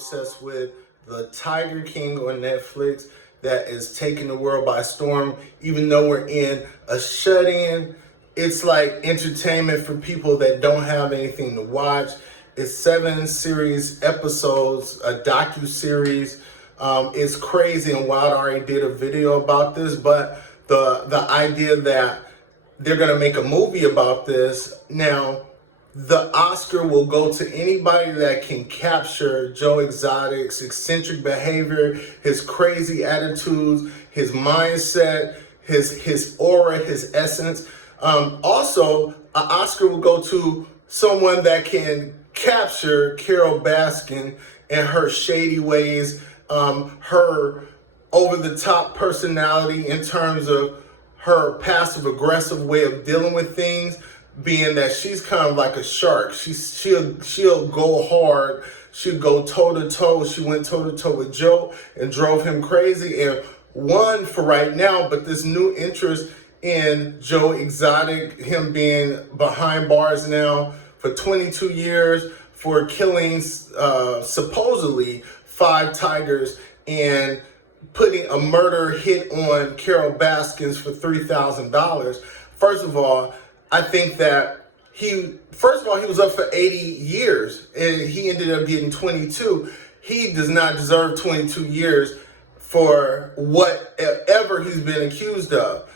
obsessed with the Tiger King on Netflix that is taking the world by storm. Even though we're in a shut-in, it's like entertainment for people that don't have anything to watch. It's 7 series episodes, a docu-series. It's crazy, and Wild already did a video about this, but the idea that they're going to make a movie about this. Now, the Oscar will go to anybody that can capture Joe Exotic's eccentric behavior, his crazy attitudes, his mindset, his aura, his essence. Also, an Oscar will go to someone that can capture Carol Baskin and her shady ways, her over-the-top personality in terms of her passive-aggressive way of dealing with things, being that she's kind of like a shark. She'll go hard. She'll go toe-to-toe. She went toe-to-toe with Joe and drove him crazy and won for right now, but this new interest in Joe Exotic, him being behind bars now for 22 years for killing supposedly 5 tigers and putting a murder hit on Carol Baskins for $3,000. First of all, I think that he was up for 80 years and he ended up getting 22. He does not deserve 22 years for whatever he's been accused of.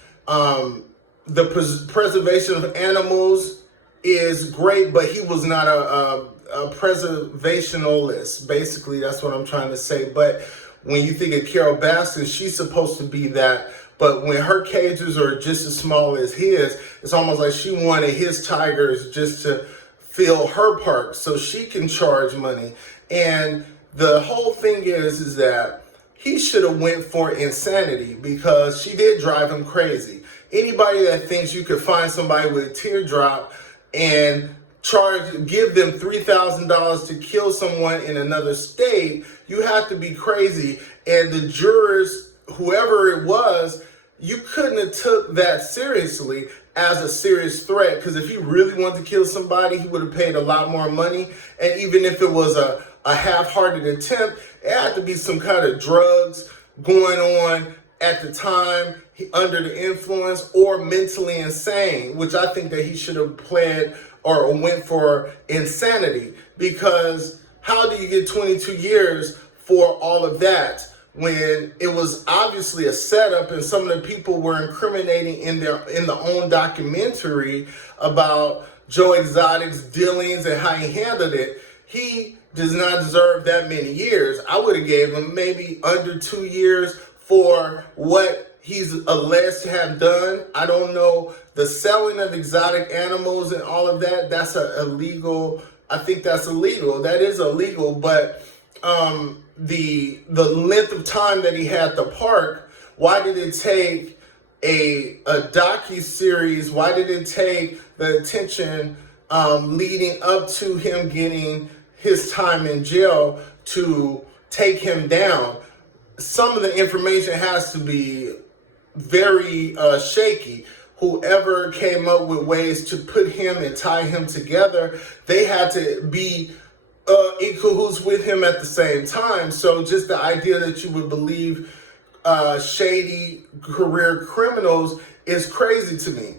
The preservation of animals is great, but he was not a preservationalist. Basically, that's what I'm trying to say. But when you think of Carol Baskin, she's supposed to be that. But when her cages are just as small as his, it's almost like she wanted his tigers just to fill her park so she can charge money. And the whole thing is that he should have went for insanity because she did drive him crazy. Anybody that thinks you could find somebody with a teardrop and give them $3,000 to kill someone in another state, you have to be crazy. And the jurors, whoever it was, you couldn't have took that seriously as a serious threat, because if he really wanted to kill somebody, he would have paid a lot more money. And even if it was a half-hearted attempt, it had to be some kind of drugs going on at the time, under the influence, or mentally insane, which I think that he should have pled or went for insanity. Because how do you get 22 years for all of that when it was obviously a setup, and some of the people were incriminating in the own documentary about Joe Exotic's dealings and how he handled it? He does not deserve that many years. I would have gave him maybe under 2 years for what he's alleged to have done. I don't know, the selling of exotic animals and all of that, that's illegal. I think that's illegal. That is illegal, but the length of time that he had the park, why did it take a docu-series? Why did it take the attention leading up to him getting his time in jail to take him down? Some of the information has to be very shaky. Whoever came up with ways to put him and tie him together, they had to be in cahoots with him at the same time. So just the idea that you would believe shady career criminals is crazy to me.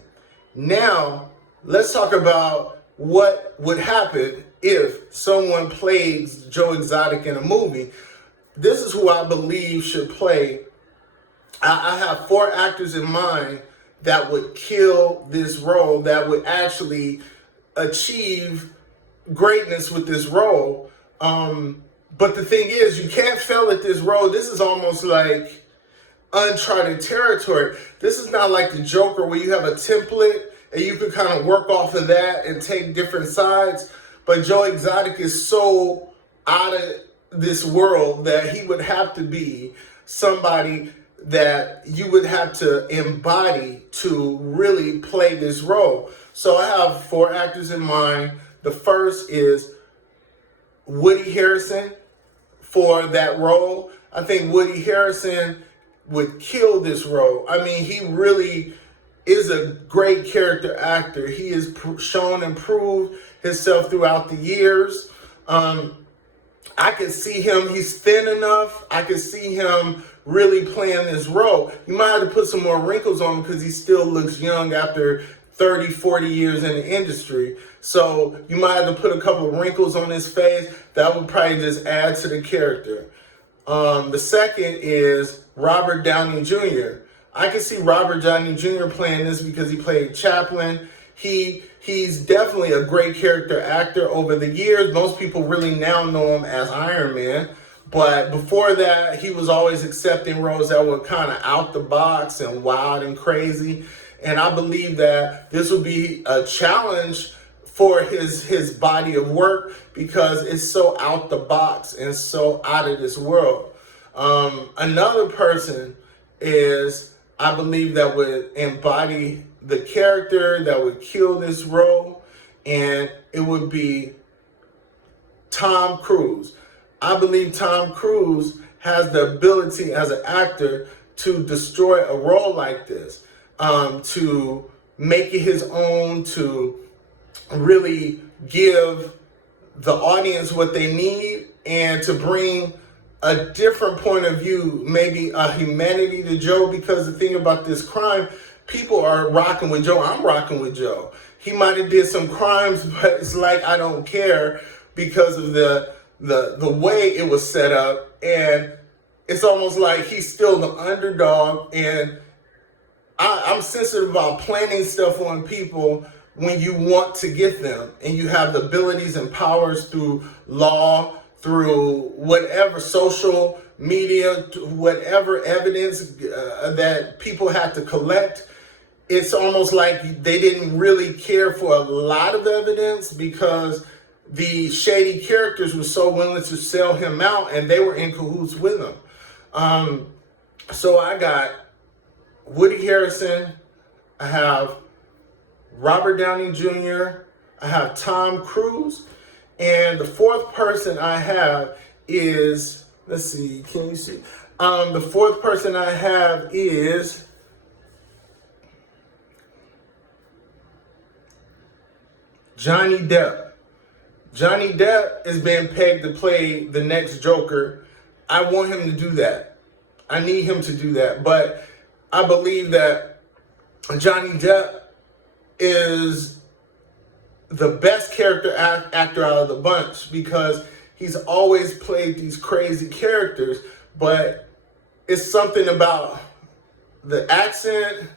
Now, let's talk about what would happen if someone plays Joe Exotic in a movie. This is who I believe should play. I have 4 actors in mind that would kill this role, that would actually achieve greatness with this role. But the thing is, you can't fail at this role. This is almost like uncharted territory. This is not like the Joker where you have a template and you can kind of work off of that and take different sides. But Joe Exotic is so out of this world that he would have to be somebody that you would have to embody to really play this role. So I have 4 actors in mind. The first is Woody Harrelson for that role. I think Woody Harrelson would kill this role. I mean, he really is a great character actor. He has shown and proved himself throughout the years. I could see him, he's thin enough. I could see him really playing this role. You might have to put some more wrinkles on him because he still looks young after 30, 40 years in the industry. So you might have to put a couple of wrinkles on his face. That would probably just add to the character. The second is Robert Downey Jr. I can see Robert Downey Jr. playing this because he played Chaplin. He's definitely a great character actor over the years. Most people really now know him as Iron Man. But before that, he was always accepting roles that were kind of out the box and wild and crazy. And I believe that this will be a challenge for his body of work because it's so out the box and so out of this world. Another person is, I believe, that would embody the character that would kill this role, and it would be Tom Cruise. I believe Tom Cruise has the ability as an actor to destroy a role like this, to make it his own, to really give the audience what they need, and to bring a different point of view, maybe a humanity to Joe, because the thing about this crime, people are rocking with Joe. I'm rocking with Joe. He might have did some crimes, but it's like I don't care because of the way it was set up. And it's almost like he's still the underdog. And I'm sensitive about planning stuff on people when you want to get them and you have the abilities and powers through law, through whatever social media, whatever evidence that people had to collect. It's almost like they didn't really care for a lot of evidence because the shady characters were so willing to sell him out and they were in cahoots with him. So I got Woody Harrelson, I have Robert Downey Jr., I have Tom Cruise, and the fourth person I have is, let's see, can you see? The fourth person I have is Johnny Depp. Johnny Depp is being pegged to play the next Joker. I want him to do that. I need him to do that. But I believe that Johnny Depp is the best character actor out of the bunch because he's always played these crazy characters, but it's something about the accent,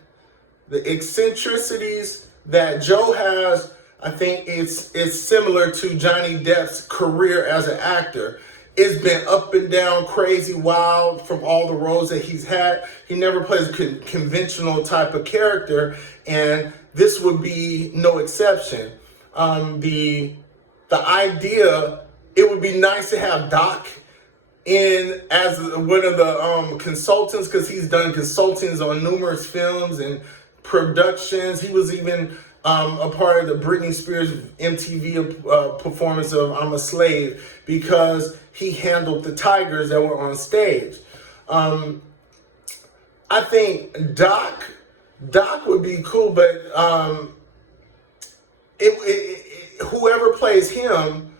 the eccentricities that Joe has. I think it's similar to Johnny Depp's career as an actor. It's been up and down, crazy, wild from all the roles that he's had. He never plays a conventional type of character, and this would be no exception. The idea, it would be nice to have Doc in as one of the consultants, because he's done consultings on numerous films and productions. He was even a part of the Britney Spears MTV performance of I'm a Slave because he handled the tigers that were on stage. I think Doc would be cool, but whoever plays him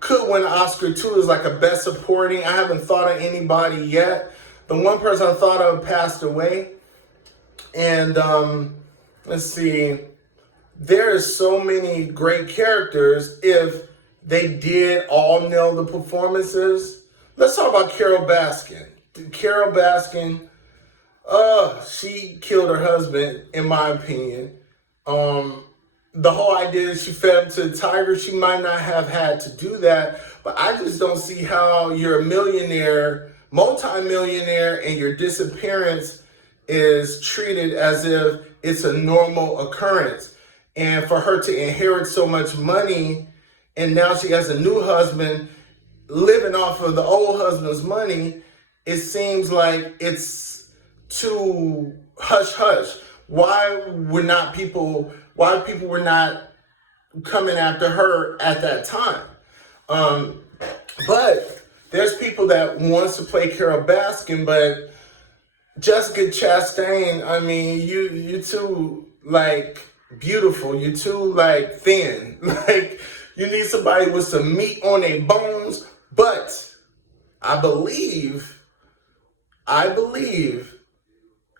could win an Oscar too as like a best supporting. I haven't thought of anybody yet. The one person I thought of passed away. And let's see, there's so many great characters if they did all nail the performances. Let's talk about Carol Baskin. Carol Baskin, she killed her husband, in my opinion. The whole idea that she fed him to the tiger, she might not have had to do that, but I just don't see how you're a millionaire, multi-millionaire, and your disappearance is treated as if it's a normal occurrence. And for her to inherit so much money, and now she has a new husband living off of the old husband's money, it seems like it's too hush-hush. Why people were not coming after her at that time? But there's people that wants to play Carol Baskin, but Jessica Chastain, I mean, you too, like, beautiful. You too, like, thin. Like, You need somebody with some meat on their bones. But I believe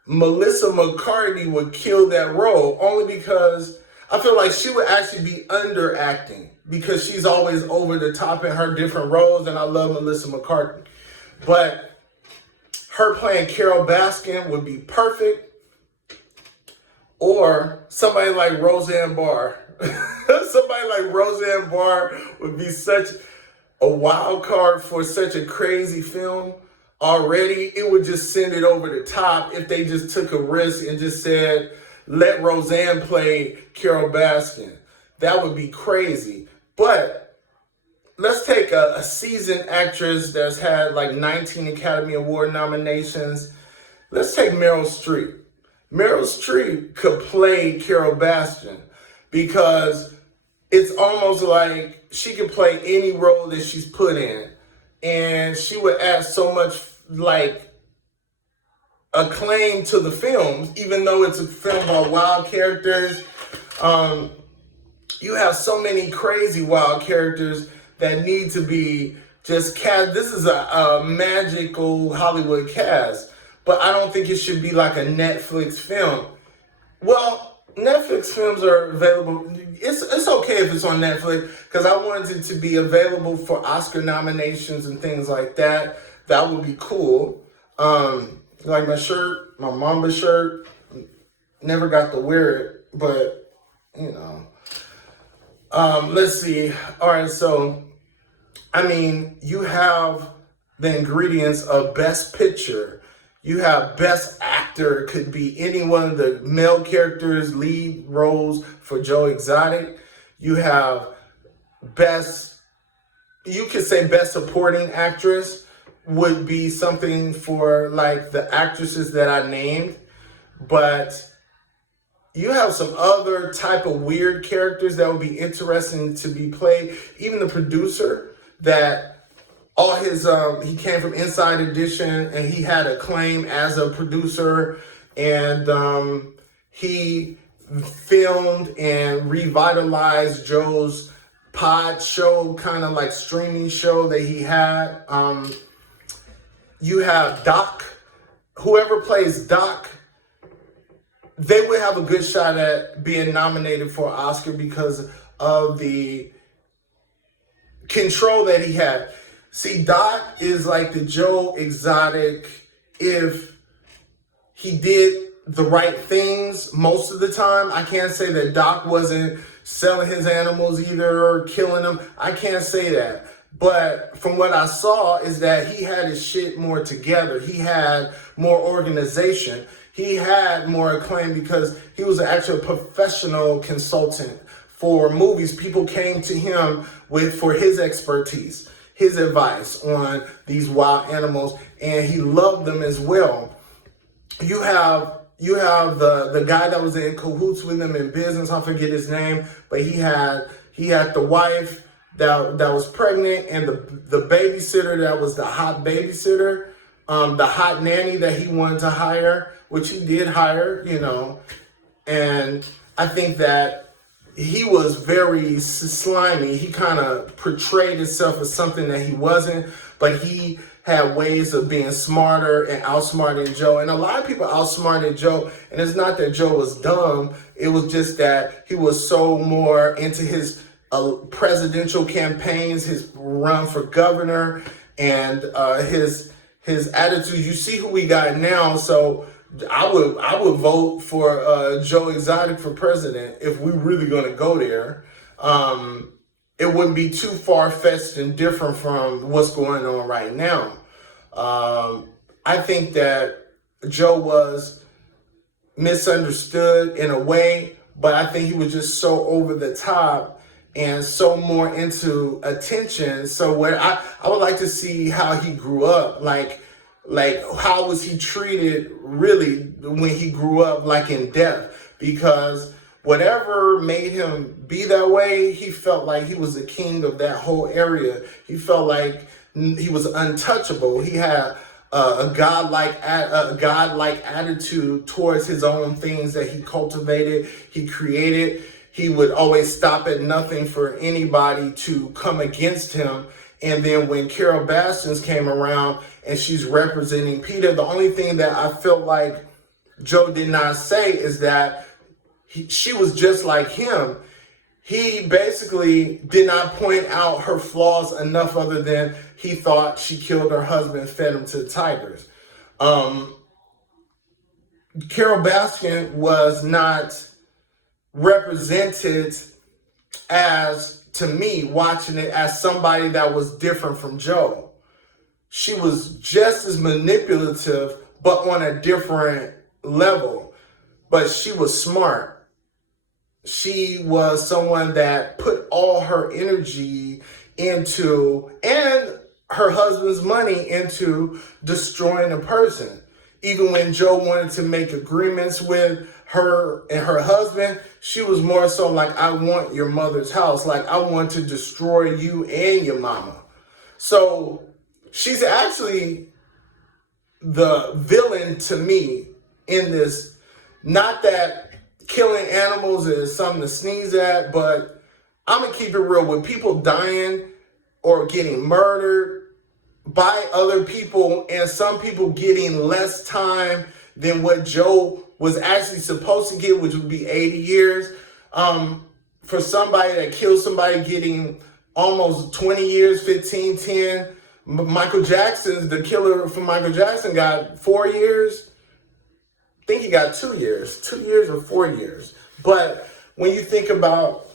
Melissa McCarthy would kill that role, only because I feel like she would actually be underacting, because she's always over the top in her different roles, and I love Melissa McCarthy. But her playing Carol Baskin would be perfect. Or somebody like Roseanne Barr. Somebody like Roseanne Barr would be such a wild card for such a crazy film. Already, it would just send it over the top if they just took a risk and just said, let Roseanne play Carol Baskin. That would be crazy. But let's take a seasoned actress that's had like 19 Academy Award nominations. Let's take Meryl Streep. Meryl Streep could play Carol Baskin, because it's almost like she could play any role that she's put in. And she would add so much like acclaim to the films, even though it's a film about wild characters. You have so many crazy wild characters that need to be just cast. This is a magical Hollywood cast, but I don't think it should be like a Netflix film. Well, Netflix films are available. It's okay if it's on Netflix, because I wanted it to be available for Oscar nominations and things like that. That would be cool. Like my shirt, my Mamba shirt, never got to wear it, but you know. Let's see. All right, so I mean, you have the ingredients of Best Picture. You have Best Actor, could be any one of the male characters, lead roles for Joe Exotic. You have you could say Best Supporting Actress would be something for like the actresses that I named. But you have some other type of weird characters that would be interesting to be played. Even the producer, that all his, he came from Inside Edition, and he had acclaim as a producer, and he filmed and revitalized Joe's pod show, kind of like streaming show that he had. You have Doc. Whoever plays Doc, they would have a good shot at being nominated for an Oscar because of the control that he had. See, Doc is like the Joe Exotic if he did the right things most of the time. I can't say that Doc wasn't selling his animals either or killing them. I can't say that. But from what I saw is that he had his shit more together. He had more organization. He had more acclaim because he was actually a professional consultant for movies. People came to him for his expertise, his advice on these wild animals, and he loved them as well. You have the guy that was in cahoots with him in business. I forget his name, but he had the wife that was pregnant, and the babysitter that was the hot babysitter, the hot nanny that he wanted to hire, which he did hire, you know. And I think that he was very slimy. He kind of portrayed himself as something that he wasn't, but he had ways of being smarter and outsmarting Joe. And a lot of people outsmarted Joe, and it's not that Joe was dumb. It was just that he was so more into his presidential campaigns, his run for governor, and his attitude. You see who we got now, so I would vote for Joe Exotic for president if we really gonna go there. It wouldn't be too far-fetched and different from what's going on right now. I think that Joe was misunderstood in a way, but I think he was just so over the top and so more into attention. So what I would like to see how he grew up, like how was he treated really when he grew up, like in Depp, because whatever made him be that way, he felt like he was the king of that whole area. He felt like he was untouchable. He had a godlike attitude towards his own things that he cultivated, he created. he would always stop at nothing for anybody to come against him. And then when Carol Baskins came around and she's representing Peter, the only thing that I felt like Joe did not say is that she was just like him. He basically did not point out her flaws enough, other than he thought she killed her husband and fed him to the tigers. Carol Baskin was not represented as, to me, watching it, as somebody that was different from Joe. She was just as manipulative, but on a different level. But she was smart. She was someone that put all her energy into, and her husband's money into, destroying a person. Even when Joe wanted to make agreements with her and her husband, she was more so like, I want your mother's house. Like, I want to destroy you and your mama. So she's actually the villain to me in this. Not that killing animals is something to sneeze at, but I'm going to keep it real. With people dying or getting murdered by other people, and some people getting less time than what Joe was actually supposed to get, which would be 80 years. For somebody that killed somebody getting almost 20 years, 15, 10. Michael Jackson's, the killer from Michael Jackson, got 4 years. I think he got 2 years. 2 years or 4 years. But when you think about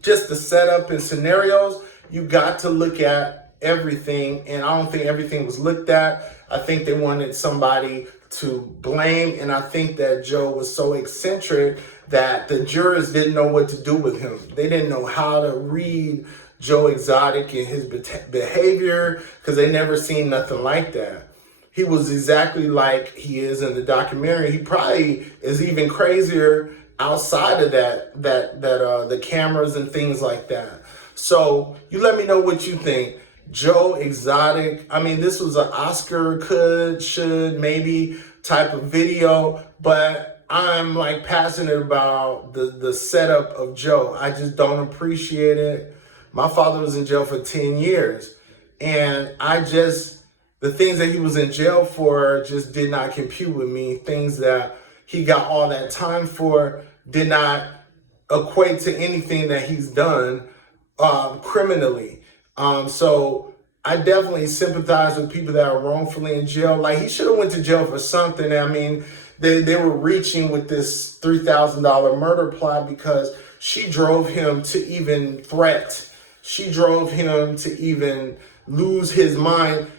just the setup and scenarios, you got to look at everything, and I don't think everything was looked at. I think they wanted somebody to blame, and I think that Joe was so eccentric that the jurors didn't know what to do with him. They didn't know how to read Joe Exotic and his behavior, because they never seen nothing like that. He was exactly like he is in the documentary. He probably is even crazier outside of the cameras and things like that. So you let me know what you think. Joe Exotic, I mean, this was an Oscar should, maybe type of video, but I'm like passionate about the setup of Joe. I just don't appreciate it. My father was in jail for 10 years, and the things that he was in jail for just did not compute with me. Things that he got all that time for did not equate to anything that he's done criminally. So I definitely sympathize with people that are wrongfully in jail. Like, he should have went to jail for something. I mean, they were reaching with this $3,000 murder plot because she drove him to even threat. She drove him to even lose his mind.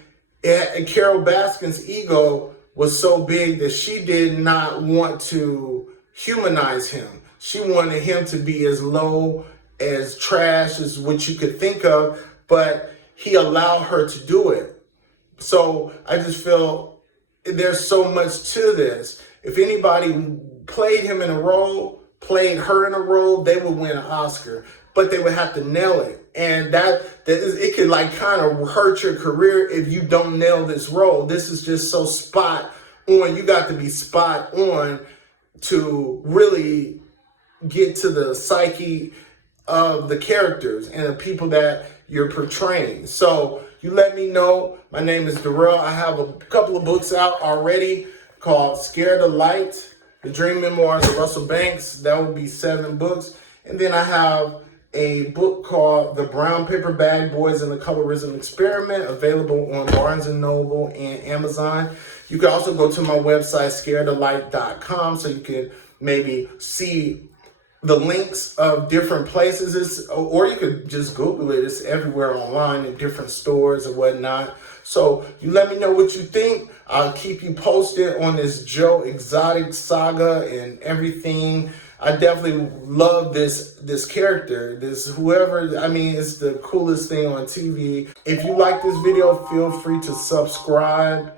And Carol Baskin's ego was so big that she did not want to humanize him. She wanted him to be as low, as trash as what you could think of, but he allowed her to do it. So I just feel there's so much to this. If anybody played him in a role, played her in a role, they would win an Oscar, but they would have to nail it. And it could like kind of hurt your career if you don't nail this role. This is just so spot on. You got to be spot on to really get to the psyche of the characters and the people that you're portraying. So you let me know. My name is Darrell. I have a couple of books out already called Scared of Light, The Dream Memoirs of Russell Banks. That would be 7 books. And then I have a book called The Brown Paper Bag Boys and the Colorism Experiment, available on Barnes & Noble and Amazon. You can also go to my website, scaredoflight.com, so you can maybe see the links of different places, or you could just Google it. It's everywhere online in different stores and whatnot. So you let me know what you think. I'll keep you posted on this Joe Exotic saga and everything. I definitely love this character, whoever. I mean, it's the coolest thing on TV. If you like this video, feel free to subscribe,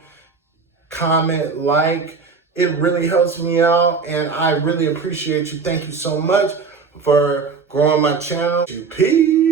comment, like. It really helps me out, and I really appreciate you. Thank you so much for growing my channel. Peace.